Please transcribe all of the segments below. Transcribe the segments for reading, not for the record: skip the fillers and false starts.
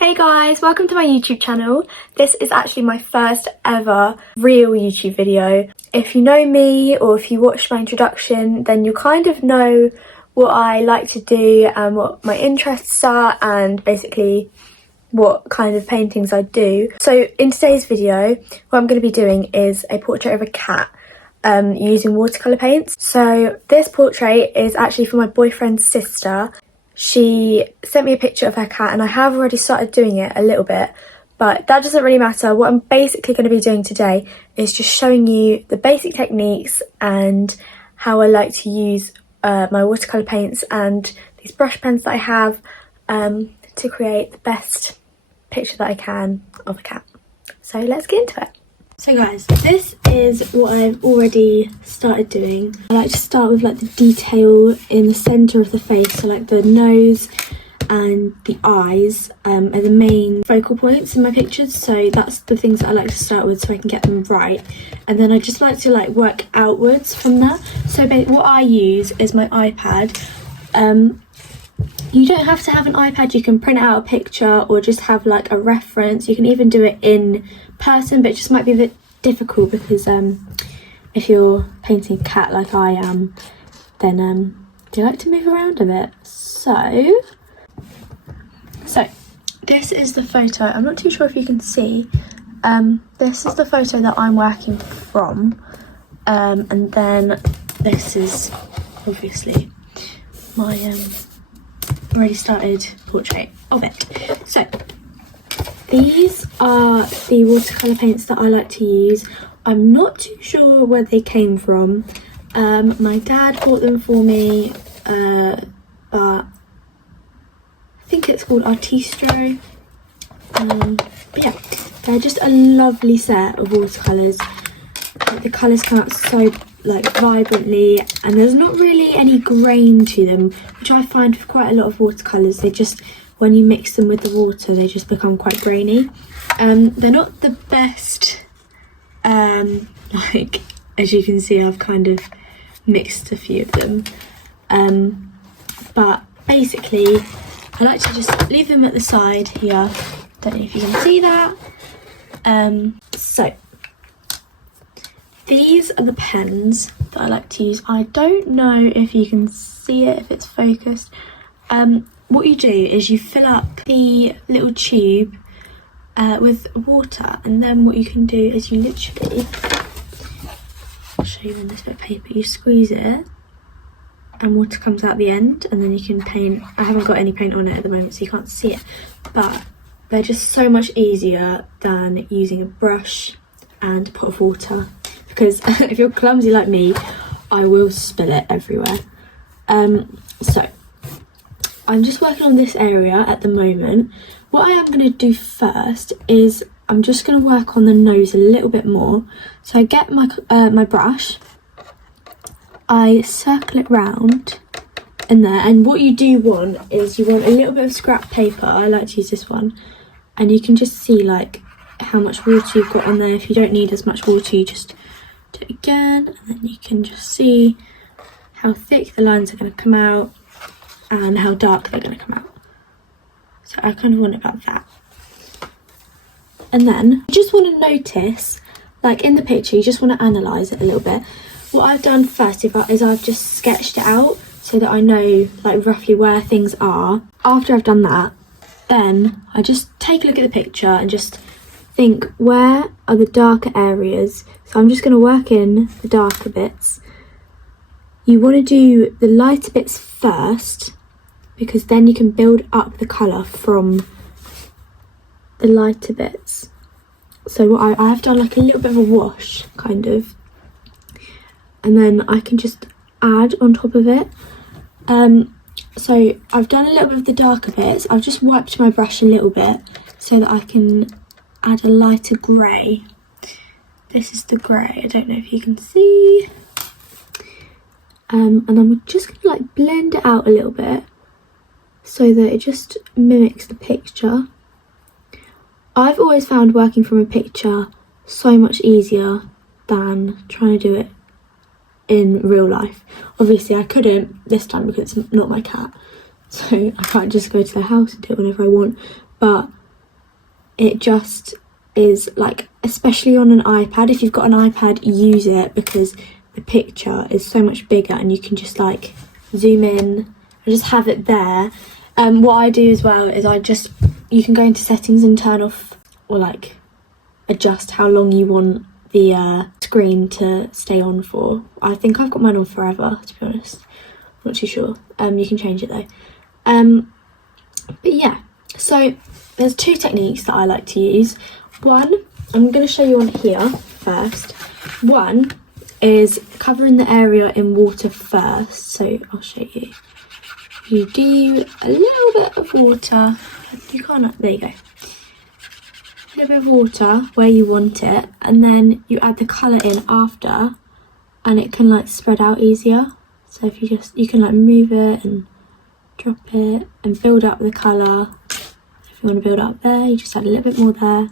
Hey guys, welcome to my YouTube channel. This is actually my first ever real YouTube video. If you know me or if you watched my introduction, then you kind of know what I like to do and what my interests are and basically what kind of paintings I do. So in today's video, what I'm going to be doing is a portrait of a cat using watercolour paints. So this portrait is actually for my boyfriend's sister. She sent me a picture of her cat and I have already started doing it a little bit, but that doesn't really matter. What I'm basically going to be doing today is just showing you the basic techniques and how I like to use my watercolour paints and these brush pens that I have to create the best picture that I can of a cat. So let's get into it. So guys, this is what I've already started doing. I like to start with like the detail in the centre of the face, so like the nose and the eyes are the main focal points in my pictures, so that's the things that I like to start with so I can get them right. And then I just like to like work outwards from that. So what I use is my iPad. You don't have to have an iPad, you can print out a picture or just have like a reference. You can even do it in person, but it just might be a bit difficult because if you're painting a cat like I am, then you like to move around a bit. So this is the photo. I'm not too sure if you can see. This is the photo that I'm working from, and then this is obviously my already started portrait of it. So these are the watercolour paints that I like to use. I'm not too sure where they came from. My dad bought them for me, but I think it's called Artistro. But yeah, they're just a lovely set of watercolours. Like, the colours come out so like vibrantly and there's not really any grain to them, which I find with quite a lot of watercolours. They just, when you mix them with the water, they just become quite grainy. They're not the best, like as you can see I've kind of mixed a few of them, but basically I like to just leave them at the side here. Don't know if you can see that. So these are the pens that I like to use. I don't know if you can see it, if it's focused. What you do is you fill up the little tube with water, and then what you can do is you literally, I'll show you on this bit of paper, you squeeze it and water comes out the end, and then you can paint. I haven't got any paint on it at the moment so you can't see it, but they're just so much easier than using a brush and a pot of water, because if you're clumsy like me, I will spill it everywhere. So I'm just working on this area at the moment. What I am going to do first is I'm just going to work on the nose a little bit more. So I get my my brush, I circle it round in there, and what you do want is you want a little bit of scrap paper. I like to use this one, and you can just see like how much water you've got on there. If you don't need as much water, you just do it again, and then you can just see how thick the lines are going to come out and how dark they're going to come out. So I kind of want it about that. And then you just want to notice, like in the picture, you just want to analyse it a little bit. What I've done first is I've just sketched it out so that I know like roughly where things are. After I've done that, then I just take a look at the picture and just think, where are the darker areas? So I'm just going to work in the darker bits. You want to do the lighter bits first, because then you can build up the colour from the lighter bits. So what I have done like a little bit of a wash, kind of, and then I can just add on top of it. So I've done a little bit of the darker bits. I've just wiped my brush a little bit so that I can add a lighter grey. This is the grey, I don't know if you can see. And I'm just going to like blend it out a little bit so that it just mimics the picture. I've always found working from a picture so much easier than trying to do it in real life. Obviously I couldn't this time because it's not my cat, so I can't just go to their house and do it whenever I want, but it just is like, especially on an iPad, if you've got an iPad, use it, because the picture is so much bigger and you can just like zoom in and just have it there. What I do as well is you can go into settings and turn off or like adjust how long you want the screen to stay on for. I think I've got mine on forever, to be honest. I'm not too sure. You can change it though. But yeah, so there's two techniques that I like to use. One, I'm going to show you on here first. One is covering the area in water first. So I'll show you. You do a little bit of water. You can't, there you go. A little bit of water where you want it, and then you add the colour in after, and it can like spread out easier. So if you can like move it and drop it and build up the colour. If you want to build up there, you just add a little bit more there,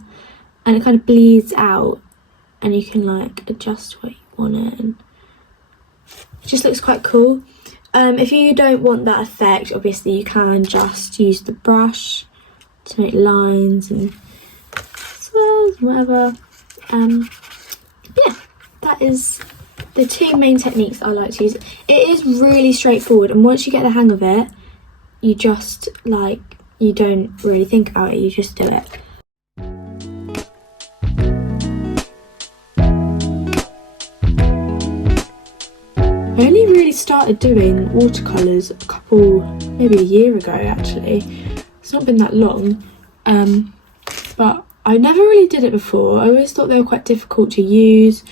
and it kind of bleeds out, and you can like adjust where you want it, and it just looks quite cool. If you don't want that effect, obviously you can just use the brush to make lines and swirls and whatever. Yeah, that is the two main techniques I like to use. It is really straightforward, and once you get the hang of it, you just like, you don't really think about it, you just do it. I only really started doing watercolours maybe a year ago actually. It's not been that long, but I never really did it before. I always thought they were quite difficult to use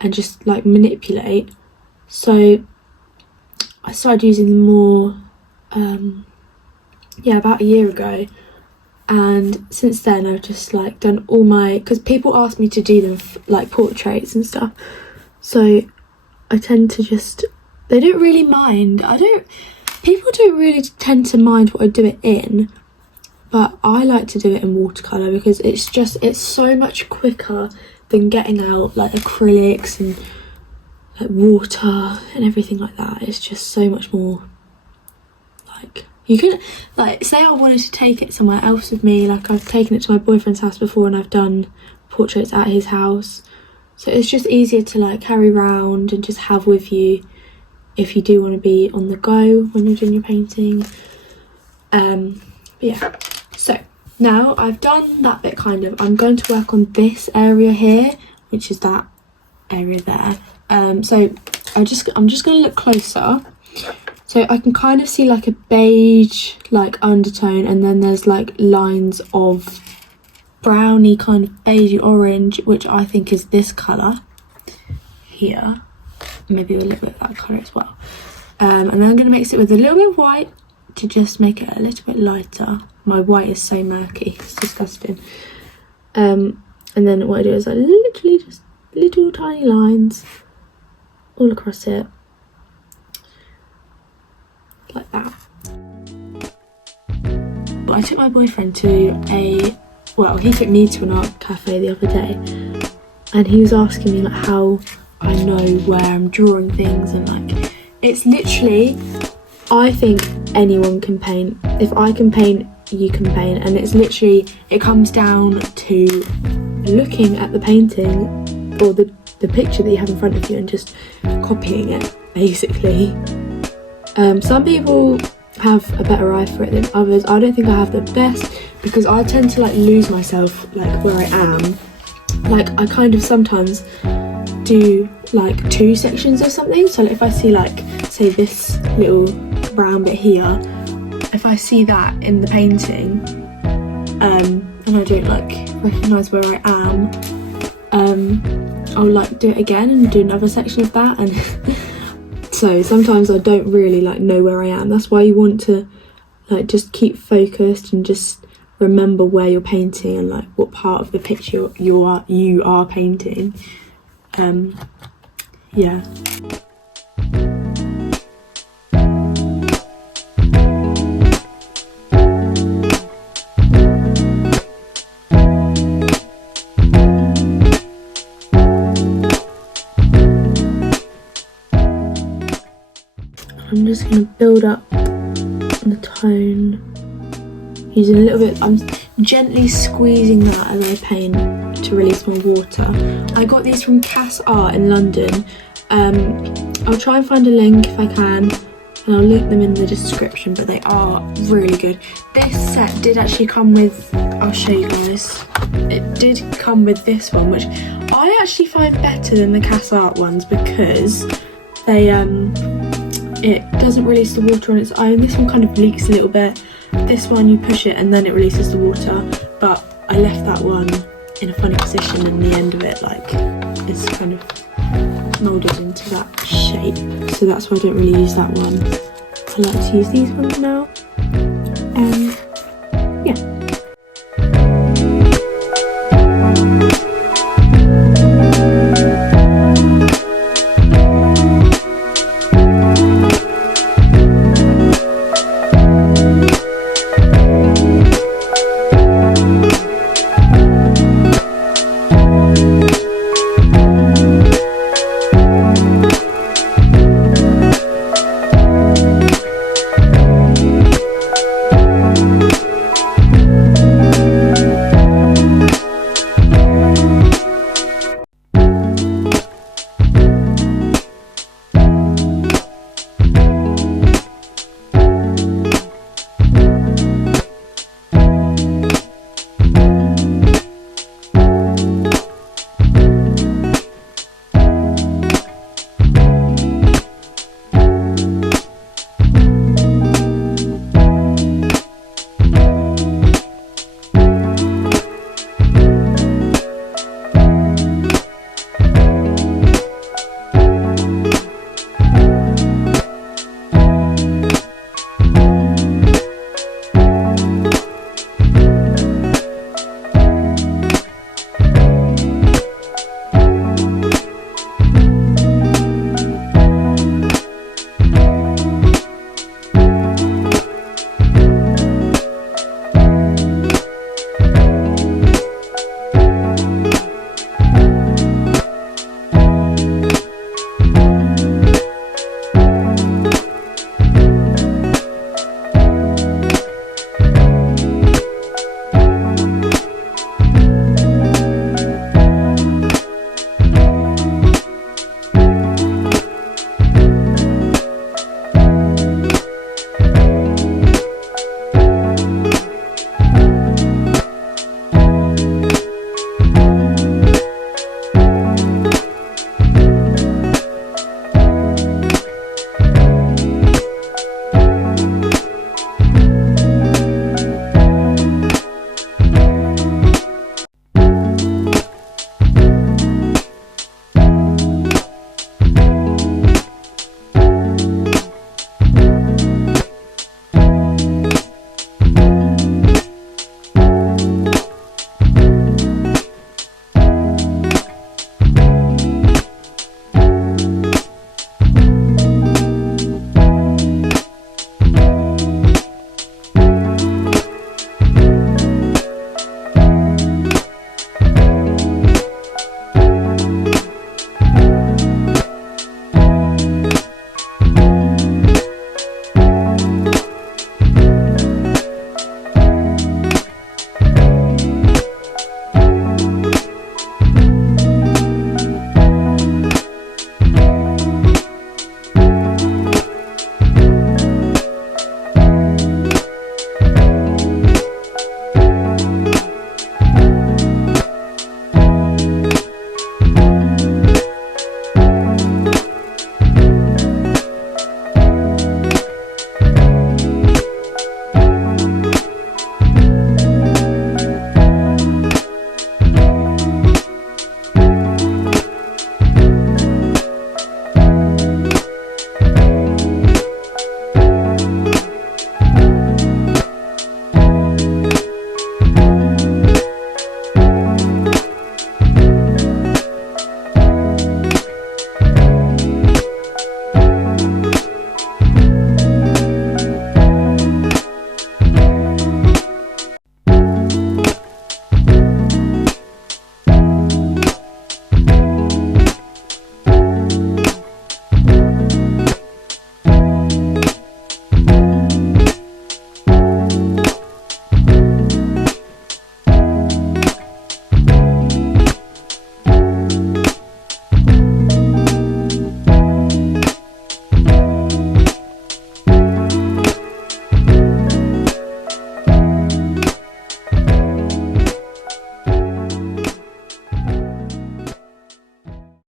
and just like manipulate. So I started using them more, about a year ago. And since then I've just like done all because people ask me to do them like portraits and stuff. So I tend to they don't really mind. People don't really tend to mind what I do it in, but I like to do it in watercolour because it's so much quicker than getting out like acrylics and like water and everything like that. It's just so much more like, you can like, say I wanted to take it somewhere else with me, like I've taken it to my boyfriend's house before and I've done portraits at his house. So it's just easier to like carry around and just have with you if you do want to be on the go when you're doing your painting. But yeah, so now I've done that bit kind of, I'm going to work on this area here, which is that area there. So I'm just going to look closer. So I can kind of see like a beige like undertone, and then there's like lines of browny kind of beigey orange, which I think is this colour here, maybe a little bit of that colour as well. And then I'm going to mix it with a little bit of white to just make it a little bit lighter. My white is so murky, it's disgusting. And then what I do is I literally just little tiny lines all across it like that. I took my boyfriend to he took me to an art cafe the other day, and he was asking me like how I know where I'm drawing things, and like, it's literally, I think anyone can paint. If I can paint, you can paint, and it's literally, it comes down to looking at the painting or the picture that you have in front of you and just copying it, basically. Some people have a better eye for it than others. I don't think I have the best, because I tend to like lose myself like where I am. Like I kind of sometimes do like two sections of something, so like, if I see like, say this little brown bit here, if I see that in the painting and I don't like recognise where I am, I'll like do it again and do another section of that, and so sometimes I don't really like know where I am. That's why you want to like just keep focused and just remember where you're painting and like what part of the picture you are painting. Yeah. I'm just going to build up the tone using a little bit, I'm gently squeezing that as I paint to release more water. I got these from EdenDoesArt in London. I'll try and find a link if I can, and I'll link them in the description, but they are really good. This set did actually come with, I'll show you guys, it did come with this one, which I actually find better than the EdenDoesArt ones because they it doesn't release the water on its own. This one kind of leaks a little bit. This one you push it and then it releases the water, but I left that one in a funny position and the end of it like it's kind of moulded into that shape, so that's why I don't really use that one. I like to use these ones now.